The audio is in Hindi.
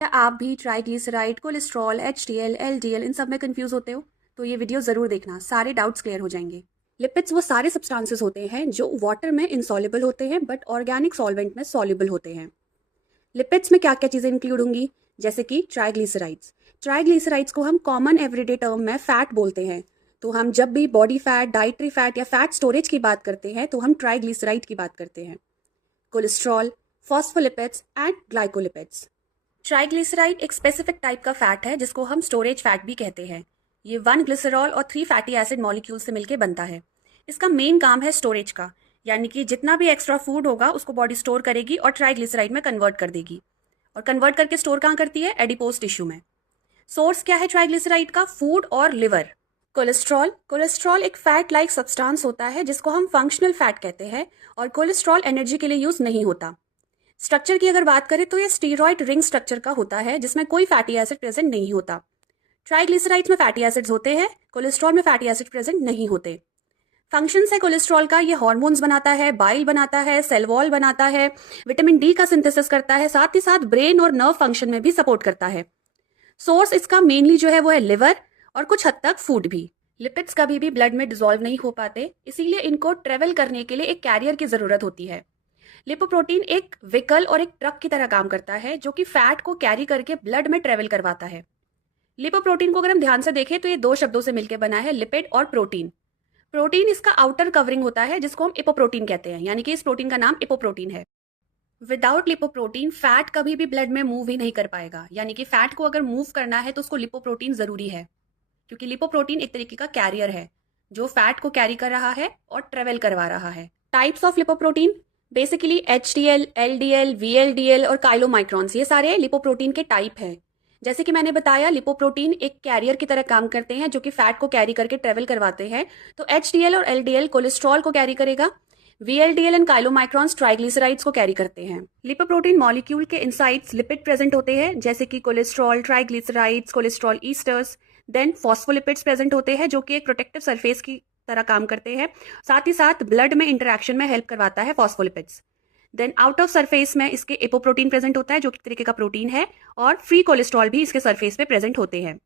क्या आप भी ट्राइग्लिसराइड, कोलेस्ट्रॉल, एचडीएल, एलडीएल इन सब में कंफ्यूज होते हो? तो ये वीडियो ज़रूर देखना, सारे डाउट्स क्लियर हो जाएंगे। लिपिड्स वो सारे सब्सटेंसेस होते हैं जो वाटर में इनसॉल्युबल होते हैं बट ऑर्गेनिक सॉल्वेंट में सॉल्युबल होते हैं। लिपिड्स में क्या क्या चीज़ें इंक्लूड होंगी? जैसे कि ट्राइग्लिसराइड्स। ट्राइग्लिसराइड्स को हम कॉमन एवरीडे टर्म में फैट बोलते हैं। तो हम जब भी बॉडी फैट, डाइटरी फैट या फैट स्टोरेज की बात करते हैं तो हम ट्राइग्लिसराइड की बात करते हैं। Cholesterol, phospholipids and glycolipids. Triglyceride एक स्पेसिफिक टाइप का फैट है जिसको हम स्टोरेज फैट भी कहते हैं। ये 1 ग्लिसरॉल और 3 फैटी एसिड मॉलिक्यूल से मिलकर बनता है। इसका मेन काम है स्टोरेज का, यानी कि जितना भी एक्स्ट्रा फूड होगा उसको बॉडी स्टोर करेगी और ट्राइग्लिसराइड में कन्वर्ट कर देगी। और कन्वर्ट करके स्टोर कहाँ करती है? एडिपोज टिश्यू में। सोर्स क्या है ट्राइग्लिसराइड का? फूड और लिवर। कोलेस्ट्रॉल। कोलेस्ट्रॉल एक फैट लाइक सब्सटेंस होता है जिसको हम फंक्शनल फैट कहते हैं और कोलेस्ट्रॉल एनर्जी के लिए यूज नहीं होता। स्ट्रक्चर की अगर बात करें तो ये स्टीरॉयड रिंग स्ट्रक्चर का होता है जिसमें कोई फैटी एसिड प्रेजेंट नहीं होता। ट्राइग्लिसराइड्स में फैटी एसिड्स होते हैं, कोलेस्ट्रॉल में फैटी एसिड प्रेजेंट नहीं होते। फंक्शंस है कोलेस्ट्रॉल का, ये हार्मोन्स बनाता है, बाइल बनाता है, सेल वॉल बनाता है, विटामिन डी का सिंथेसिस करता है, साथ ही साथ ब्रेन और नर्व फंक्शन में भी सपोर्ट करता है। सोर्स इसका मेनली जो है वो है लिवर और कुछ हद तक फूड भी। लिपिड्स कभी भी ब्लड में डिसॉल्व नहीं हो पाते, इसीलिए इनको ट्रेवल करने के लिए एक कैरियर की जरूरत होती है। लिपोप्रोटीन एक व्हीकल और एक ट्रक की तरह काम करता है जो कि फैट को कैरी करके ब्लड में ट्रेवल करवाता है। लिपोप्रोटीन को अगर हम ध्यान से देखें तो ये 2 शब्दों से मिलकर बना है, लिपिड और प्रोटीन। प्रोटीन इसका आउटर कवरिंग होता है जिसको हम इपोप्रोटीन कहते हैं, यानी कि इस प्रोटीन का नाम इपोप्रोटीन है। विदाउट लिपोप्रोटीन फैट कभी भी ब्लड में मूव ही नहीं कर पाएगा, यानी कि फैट को अगर मूव करना है तो उसको लिपोप्रोटीन जरूरी है, क्योंकि लिपोप्रोटीन एक तरीके का कैरियर है जो फैट को कैरी कर रहा है और ट्रेवल करवा रहा है। Types of lipoprotein basically HDL, LDL, VLDL और काइलोमाइक्रॉन्स, ये सारे लिपोप्रोटीन के टाइप हैं। जैसे कि मैंने बताया, लिपोप्रोटीन एक कैरियर की तरह काम करते हैं जो कि फैट को कैरी करके ट्रेवल करवाते हैं। तो एचडीएल और एलडीएल कोलेस्ट्रॉल को कैरी करेगा, वीएलडीएल एंड काइलोमाइक्रॉन्स ट्राइग्लिसराइड्स को कैरी करते हैं। लिपोप्रोटीन मॉलिक्यूल के इनसाइड्स लिपिड प्रेजेंट होते हैं, जैसे कि cholesterol, triglycerides, cholesterol esters. Then phospholipids present होते हैं जो कि एक प्रोटेक्टिव सरफेस की तरह काम करते हैं, साथ ही साथ ब्लड में इंटरेक्शन में हेल्प करवाता है phospholipids. Then out of surface में इसके एपोप्रोटीन प्रेजेंट होता है जो कि तरीके का प्रोटीन है, और फ्री कोलेस्ट्रॉल भी इसके सरफेस पे प्रेजेंट होते हैं।